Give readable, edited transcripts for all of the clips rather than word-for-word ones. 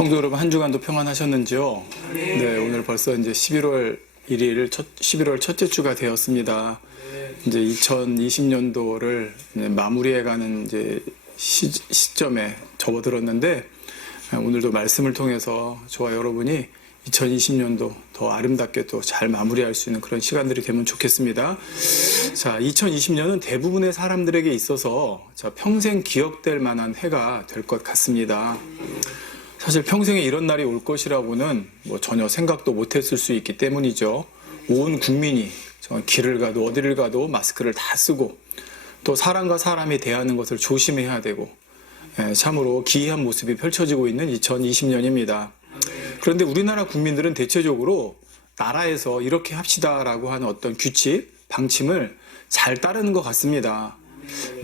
성도 여러분, 한 주간도 평안하셨는지요? 네, 오늘 벌써 이제 11월 1일, 11월 첫째 주가 되었습니다. 이제 2020년도를 마무리해가는 이제 시점에 접어들었는데, 오늘도 말씀을 통해서 저와 여러분이 2020년도 더 아름답게 또 잘 마무리할 수 있는 그런 시간들이 되면 좋겠습니다. 자, 2020년은 대부분의 사람들에게 있어서 평생 기억될 만한 해가 될 것 같습니다. 사실 평생에 이런 날이 올 것이라고는 전혀 생각도 못했을 수 있기 때문이죠. 온 국민이 길을 가도 어디를 가도 마스크를 다 쓰고 또 사람과 사람이 대하는 것을 조심해야 되고 참으로 기이한 모습이 펼쳐지고 있는 2020년입니다. 그런데 우리나라 국민들은 대체적으로 나라에서 이렇게 합시다라고 하는 어떤 규칙, 방침을 잘 따르는 것 같습니다.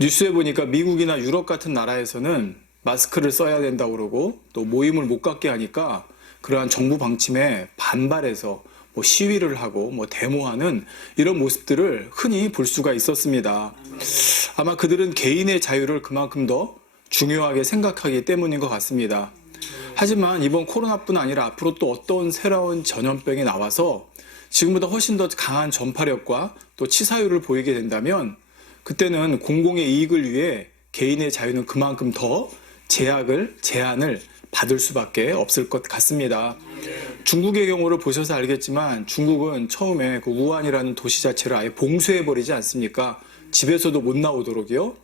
뉴스에 보니까 미국이나 유럽 같은 나라에서는 마스크를 써야 된다고 그러고 또 모임을 못 갖게 하니까 그러한 정부 방침에 반발해서 시위를 하고 데모하는 이런 모습들을 흔히 볼 수가 있었습니다. 아마 그들은 개인의 자유를 그만큼 더 중요하게 생각하기 때문인 것 같습니다. 하지만 이번 코로나뿐 아니라 앞으로 또 어떤 새로운 전염병이 나와서 지금보다 훨씬 더 강한 전파력과 또 치사율을 보이게 된다면 그때는 공공의 이익을 위해 개인의 자유는 그만큼 더 제한을 받을 수밖에 없을 것 같습니다. 중국의 경우를 보셔서 알겠지만 중국은 처음에 그 우한이라는 도시 자체를 아예 봉쇄해버리지 않습니까? 집에서도 못 나오도록요.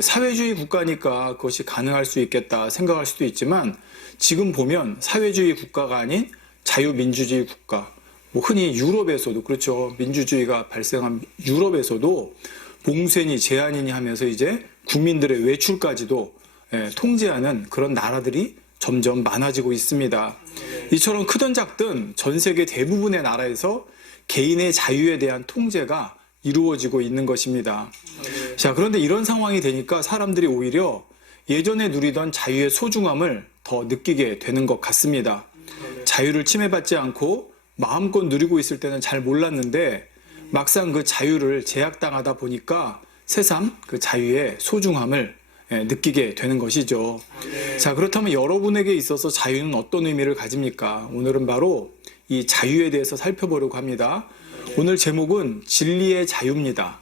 사회주의 국가니까 그것이 가능할 수 있겠다 생각할 수도 있지만 지금 보면 사회주의 국가가 아닌 자유민주주의 국가, 흔히 유럽에서도 그렇죠. 민주주의가 발생한 유럽에서도 봉쇄니 제한이니 하면서 이제 국민들의 외출까지도 통제하는 그런 나라들이 점점 많아지고 있습니다. 이처럼 크든 작든 전 세계 대부분의 나라에서 개인의 자유에 대한 통제가 이루어지고 있는 것입니다. 자, 그런데 이런 상황이 되니까 사람들이 오히려 예전에 누리던 자유의 소중함을 더 느끼게 되는 것 같습니다. 자유를 침해받지 않고 마음껏 누리고 있을 때는 잘 몰랐는데 막상 그 자유를 제약당하다 보니까 새삼 그 자유의 소중함을 느끼게 되는 것이죠. 자, 그렇다면 여러분에게 있어서 자유는 어떤 의미를 가집니까? 오늘은 바로 이 자유에 대해서 살펴보려고 합니다. 오늘 제목은 진리의 자유입니다.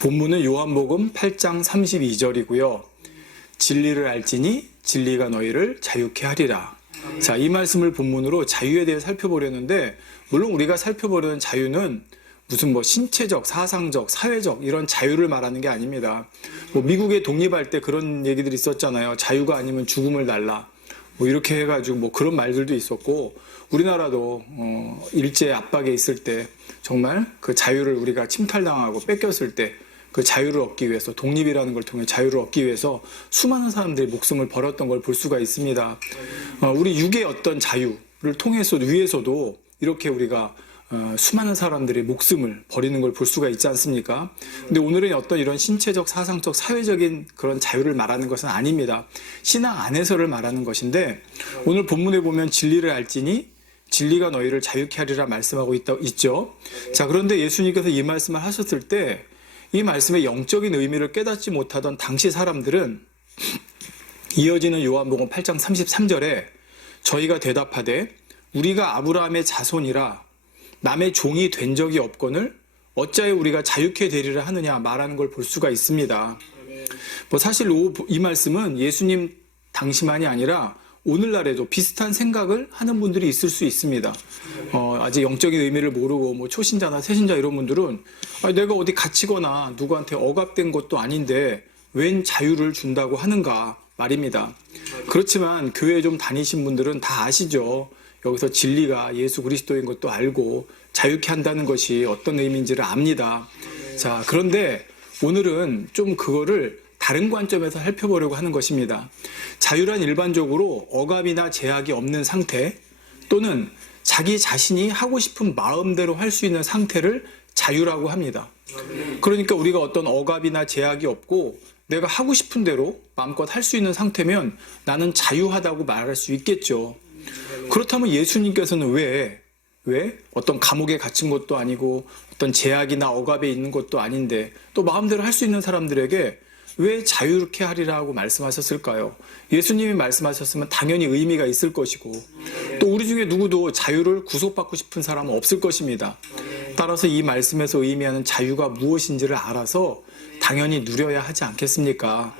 본문은 요한복음 8장 32절이고요. 진리를 알지니 진리가 너희를 자유케 하리라. 자, 이 말씀을 본문으로 자유에 대해 살펴보려는데 물론 우리가 살펴보려는 자유는 무슨 신체적, 사상적, 사회적 이런 자유를 말하는 게 아닙니다. 미국에 독립할 때 그런 얘기들이 있었잖아요. 자유가 아니면 죽음을 달라. 이렇게 해가지고 그런 말들도 있었고 우리나라도 일제 압박에 있을 때 정말 그 자유를 우리가 침탈당하고 뺏겼을 때 그 자유를 얻기 위해서 독립이라는 걸 통해 자유를 얻기 위해서 수많은 사람들이 목숨을 버렸던 걸 볼 수가 있습니다. 우리 육의 어떤 자유를 통해서 위해서도 이렇게 우리가 수많은 사람들이 목숨을 버리는 걸 볼 수가 있지 않습니까? 근데 오늘은 어떤 이런 신체적, 사상적, 사회적인 그런 자유를 말하는 것은 아닙니다. 신앙 안에서를 말하는 것인데 오늘 본문에 보면 진리를 알지니 진리가 너희를 자유케 하리라 말씀하고 있죠. 자, 그런데 예수님께서 이 말씀을 하셨을 때 이 말씀의 영적인 의미를 깨닫지 못하던 당시 사람들은 이어지는 요한복음 8장 33절에 저희가 대답하되 우리가 아브라함의 자손이라 남의 종이 된 적이 없거늘 어찌하여 우리가 자유케 되리라 하느냐 말하는 걸 볼 수가 있습니다. 사실 이 말씀은 예수님 당시만이 아니라 오늘날에도 비슷한 생각을 하는 분들이 있을 수 있습니다. 아직 영적인 의미를 모르고 초신자나 새신자 이런 분들은 내가 어디 갇히거나 누구한테 억압된 것도 아닌데 웬 자유를 준다고 하는가 말입니다. 그렇지만 교회에 좀 다니신 분들은 다 아시죠. 여기서 진리가 예수 그리스도인 것도 알고 자유케 한다는 것이 어떤 의미인지를 압니다. 자, 그런데 오늘은 좀 그거를 다른 관점에서 살펴보려고 하는 것입니다. 자유란 일반적으로 억압이나 제약이 없는 상태 또는 자기 자신이 하고 싶은 마음대로 할 수 있는 상태를 자유라고 합니다. 그러니까 우리가 어떤 억압이나 제약이 없고 내가 하고 싶은 대로 마음껏 할 수 있는 상태면 나는 자유하다고 말할 수 있겠죠. 그렇다면 예수님께서는 왜 어떤 감옥에 갇힌 것도 아니고 어떤 제약이나 억압에 있는 것도 아닌데 또 마음대로 할 수 있는 사람들에게 왜 자유롭게 하리라고 말씀하셨을까요? 예수님이 말씀하셨으면 당연히 의미가 있을 것이고 또 우리 중에 누구도 자유를 구속받고 싶은 사람은 없을 것입니다. 따라서 이 말씀에서 의미하는 자유가 무엇인지를 알아서 당연히 누려야 하지 않겠습니까?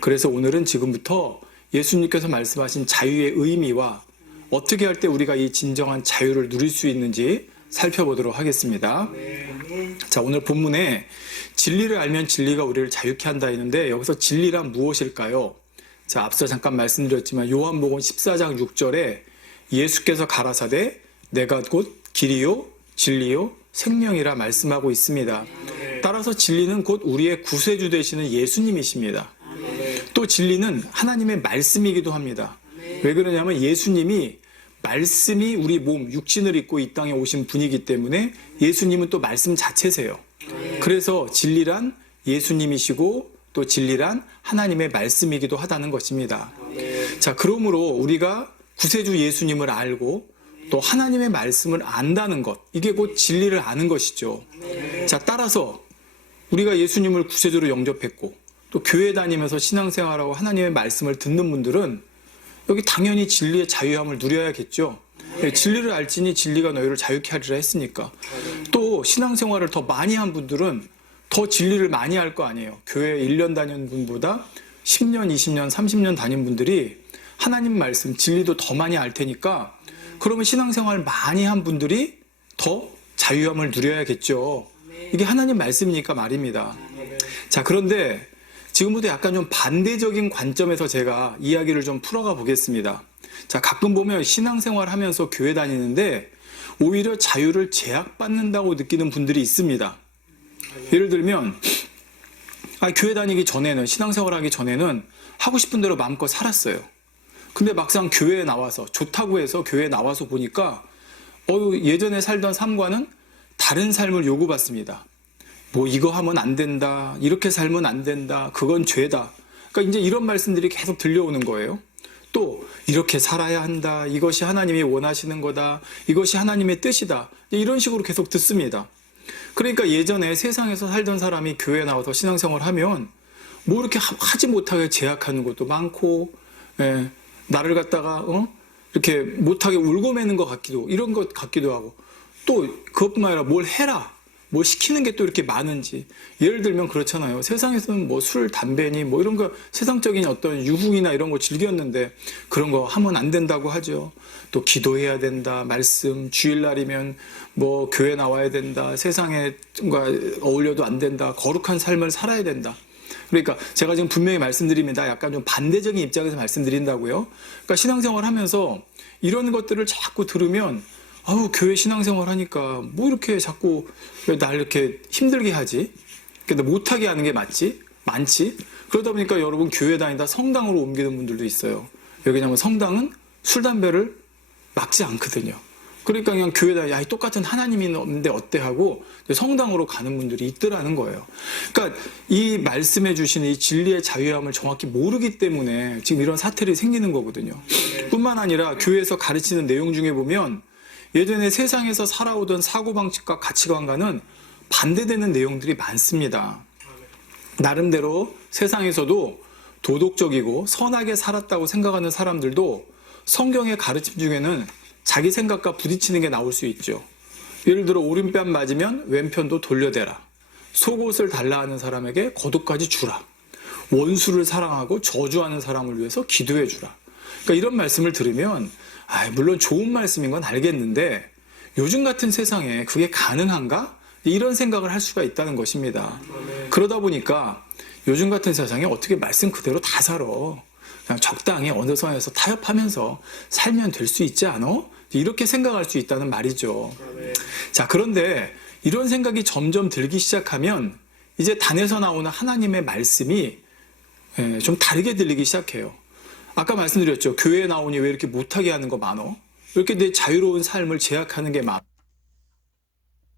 그래서 오늘은 지금부터 예수님께서 말씀하신 자유의 의미와 어떻게 할 때 우리가 이 진정한 자유를 누릴 수 있는지 살펴보도록 하겠습니다. 자, 오늘 본문에 진리를 알면 진리가 우리를 자유케 한다 했는데 여기서 진리란 무엇일까요? 자, 앞서 잠깐 말씀드렸지만 요한복음 14장 6절에 예수께서 가라사대 내가 곧 길이요 진리요 생명이라 말씀하고 있습니다. 따라서 진리는 곧 우리의 구세주 되시는 예수님이십니다. 또 진리는 하나님의 말씀이기도 합니다. 왜 그러냐면 예수님이 말씀이 우리 몸, 육신을 입고 이 땅에 오신 분이기 때문에 예수님은 또 말씀 자체세요. 그래서 진리란 예수님이시고 또 진리란 하나님의 말씀이기도 하다는 것입니다. 자, 그러므로 우리가 구세주 예수님을 알고 또 하나님의 말씀을 안다는 것, 이게 곧 진리를 아는 것이죠. 자, 따라서 우리가 예수님을 구세주로 영접했고 또 교회 다니면서 신앙생활하고 하나님의 말씀을 듣는 분들은 여기 당연히 진리의 자유함을 누려야겠죠. 진리를 알지니 진리가 너희를 자유케 하리라 했으니까. 또 신앙생활을 더 많이 한 분들은 더 진리를 많이 할 거 아니에요. 교회 1년 다닌 분보다 10년, 20년, 30년 다닌 분들이 하나님 말씀, 진리도 더 많이 알 테니까 그러면 신앙생활 많이 한 분들이 더 자유함을 누려야겠죠. 이게 하나님 말씀이니까 말입니다. 자, 그런데 지금부터 약간 좀 반대적인 관점에서 제가 이야기를 좀 풀어가 보겠습니다. 자, 가끔 보면 신앙생활 하면서 교회 다니는데 오히려 자유를 제약받는다고 느끼는 분들이 있습니다. 예를 들면 교회 다니기 전에는, 신앙생활 하기 전에는 하고 싶은 대로 마음껏 살았어요. 근데 막상 교회에 나와서, 좋다고 해서 교회에 나와서 보니까 예전에 살던 삶과는 다른 삶을 요구받습니다. 뭐 이거 하면 안 된다, 이렇게 살면 안 된다, 그건 죄다. 그러니까 이제 이런 말씀들이 계속 들려오는 거예요. 또 이렇게 살아야 한다, 이것이 하나님이 원하시는 거다, 이것이 하나님의 뜻이다, 이런 식으로 계속 듣습니다. 그러니까 예전에 세상에서 살던 사람이 교회에 나와서 신앙생활을 하면 뭐 이렇게 하지 못하게 제약하는 것도 많고, 나를 갖다가 이렇게 못하게 울고 매는 것 같기도, 이런 것 같기도 하고, 또 그것뿐만 아니라 뭘 해라, 뭘 시키는 게 또 이렇게 많은지. 예를 들면 그렇잖아요. 세상에서는 뭐 술, 담배니 뭐 이런 거 세상적인 어떤 유흥이나 이런 거 즐겼는데 그런 거 하면 안 된다고 하죠. 또 기도해야 된다, 말씀, 주일날이면 뭐 교회 나와야 된다, 세상에 어울려도 안 된다, 거룩한 삶을 살아야 된다. 그러니까 제가 지금 분명히 말씀드립니다. 약간 좀 반대적인 입장에서 말씀드린다고요. 그러니까 신앙생활 하면서 이런 것들을 자꾸 들으면 교회 신앙생활 하니까 뭐 이렇게 자꾸 날 이렇게 힘들게 하지? 근데 못하게 하는 게 많지? 그러다 보니까 여러분 교회 다니다 성당으로 옮기는 분들도 있어요. 왜냐면 성당은 술, 담배를 막지 않거든요. 그러니까 그냥 교회 다니다 똑같은 하나님이 없는데 어때 하고 성당으로 가는 분들이 있더라는 거예요. 그러니까 이 말씀해 주시는 이 진리의 자유함을 정확히 모르기 때문에 지금 이런 사태들이 생기는 거거든요. 뿐만 아니라 교회에서 가르치는 내용 중에 보면 예전에 세상에서 살아오던 사고방식과 가치관과는 반대되는 내용들이 많습니다. 나름대로 세상에서도 도덕적이고 선하게 살았다고 생각하는 사람들도 성경의 가르침 중에는 자기 생각과 부딪히는 게 나올 수 있죠. 예를 들어 오른뺨 맞으면 왼편도 돌려대라. 속옷을 달라 하는 사람에게 겉옷까지 주라. 원수를 사랑하고 저주하는 사람을 위해서 기도해 주라. 그러니까 이런 말씀을 들으면 물론 좋은 말씀인 건 알겠는데 요즘 같은 세상에 그게 가능한가? 이런 생각을 할 수가 있다는 것입니다. 그러다 보니까 요즘 같은 세상에 어떻게 말씀 그대로 다 살아. 그냥 적당히 어느 선에서 타협하면서 살면 될 수 있지 않아? 이렇게 생각할 수 있다는 말이죠. 자, 그런데 이런 생각이 점점 들기 시작하면 이제 단에서 나오는 하나님의 말씀이 좀 다르게 들리기 시작해요. 아까 말씀드렸죠. 교회에 나오니 왜 이렇게 못하게 하는 거 많어? 왜 이렇게 내 자유로운 삶을 제약하는 게 많어?